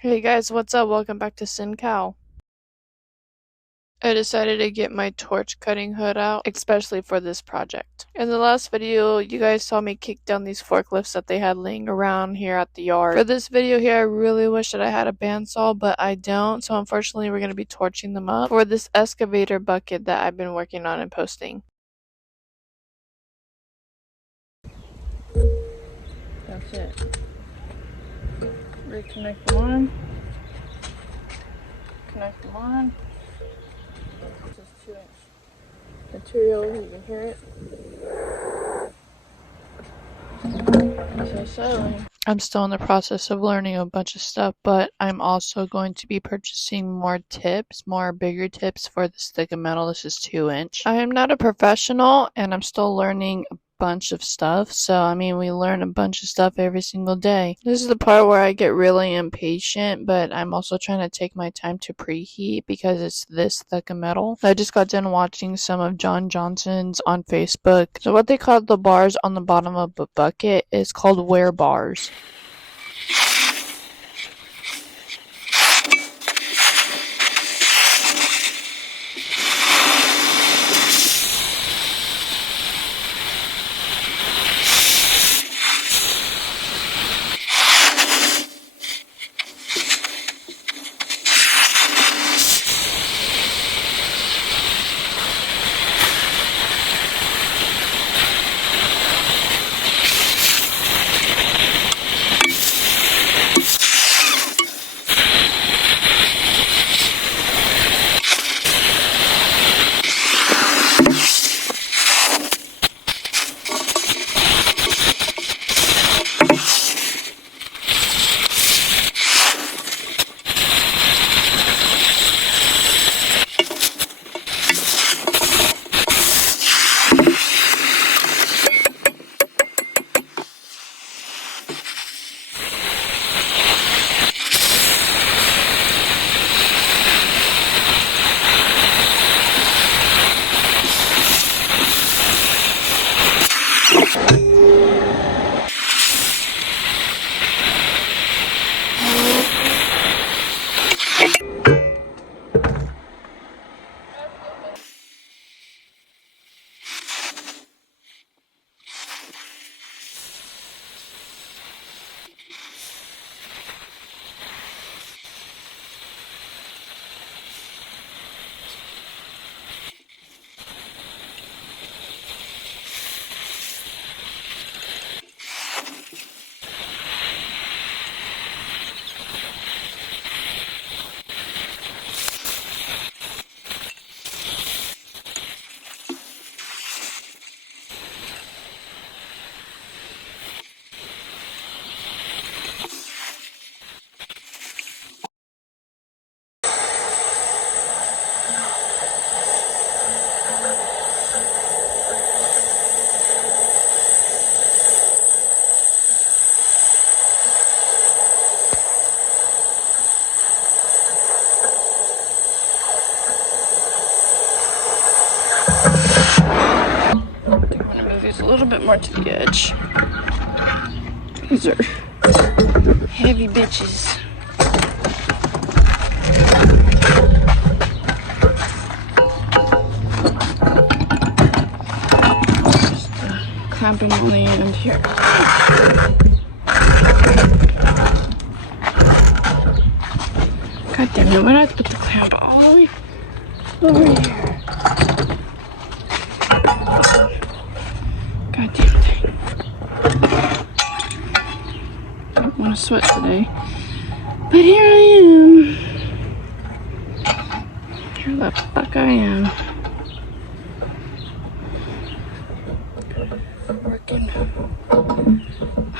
Hey guys, what's up? Welcome back to Sin Cow. I decided to get my torch cutting hood out, especially for this project. In the last video, you guys saw me kick down these forklifts that they had laying around here at the yard. For this video here, I really wish that I had a bandsaw, but I don't, so unfortunately we're going to be torching them up for this excavator bucket that I've been working on and posting. That's it. Reconnect them on. Connect them on. Just 2-inch material, you can hear it. I'm still in the process of learning a bunch of stuff, but I'm also going to be purchasing more tips, bigger tips for this thick of metal. This is 2-inch. I am not a professional and I'm still learning a bunch of stuff. So, we learn a bunch of stuff every single day. This is the part where I get really impatient, but I'm also trying to take my time to preheat because it's this thick of metal. I just got done watching some of John Johnson's on Facebook. So what they call the bars on the bottom of a bucket is called wear bars. A little bit more to the edge. These are heavy bitches. Just clamping on the end here. God damn it, why not put the clamp all the way over here? God damn it. Don't want to sweat today. But here I am. Here the fuck I am. Working.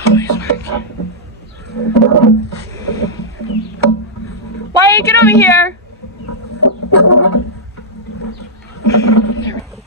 Always working. Wyatt, get over here! There we go.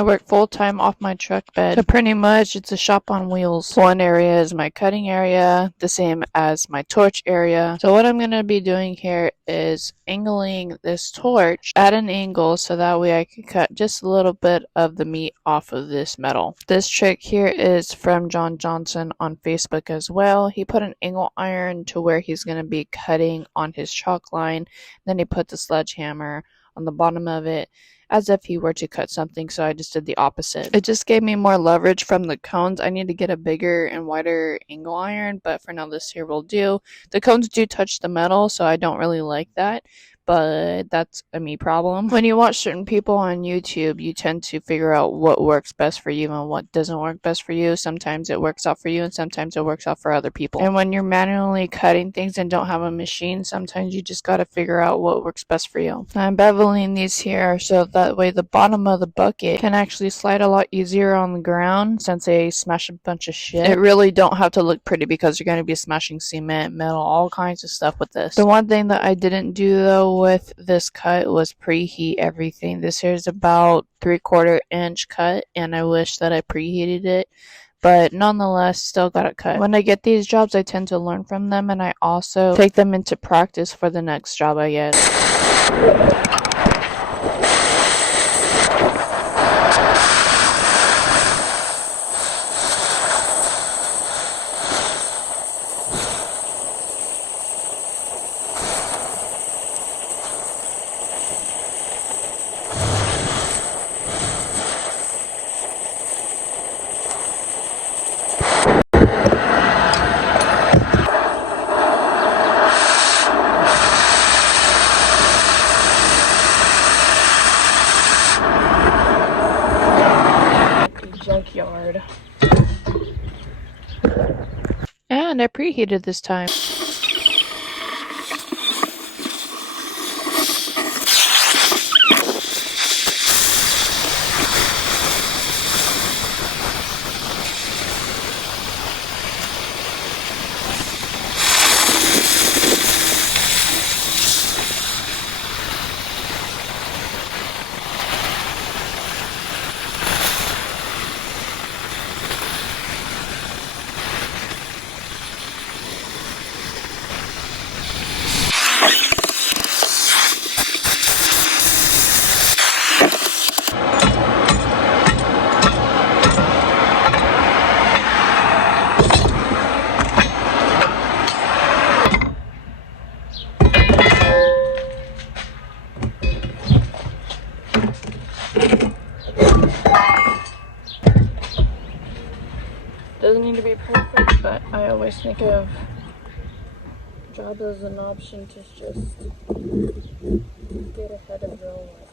I work full-time off my truck bed. So pretty much it's a shop on wheels. One area is my cutting area, the same as my torch area. So what I'm going to be doing here is angling this torch at an angle so that way I can cut just a little bit of the meat off of this metal. This trick here is from John Johnson on Facebook as well. He put an angle iron to where he's going to be cutting on his chalk line. Then he put the sledgehammer on the bottom of it as if he were to cut something, so I just did the opposite. It just gave me more leverage from the cones. I need to get a bigger and wider angle iron, but for now this here will do. The cones do touch the metal, so I don't really like that, but that's a me problem. When you watch certain people on YouTube, you tend to figure out what works best for you and what doesn't work best for you. Sometimes it works out for you and sometimes it works out for other people. And when you're manually cutting things and don't have a machine, sometimes you just gotta figure out what works best for you. I'm beveling these here so that way the bottom of the bucket can actually slide a lot easier on the ground since they smash a bunch of shit. It really don't have to look pretty because you're going to be smashing cement, metal, all kinds of stuff with this. The one thing that I didn't do though with this cut was preheat everything. This here is about 3/4 inch cut and I wish that I preheated it, but nonetheless still got it cut. When I get these jobs I tend to learn from them and I also take them into practice for the next job I get. Junkyard. And I preheated this time. Doesn't need to be perfect, but I always think of job as an option to just get ahead of real life.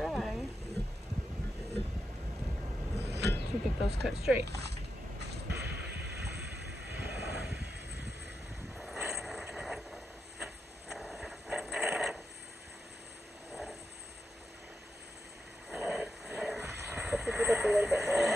try to get those cut straight. Let's pick it up a little bit more.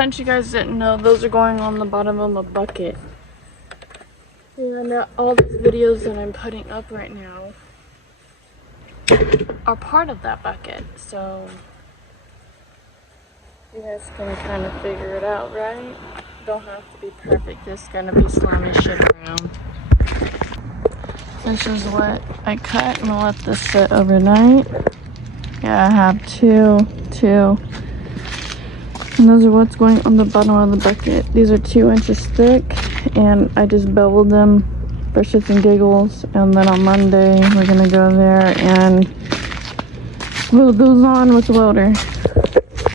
since you guys didn't know, those are going on the bottom of a bucket. And all these videos that I'm putting up right now are part of that bucket. So you guys can kind of figure it out, right? Don't have to be perfect. It's gonna be slimy shit around. This is what I cut, and I'll let this sit overnight. Yeah, I have two. And those are what's going on the bottom of the bucket. These are 2 inches thick, and I just beveled them for shits and giggles. And then on Monday, we're gonna go there and weld those on with the welder.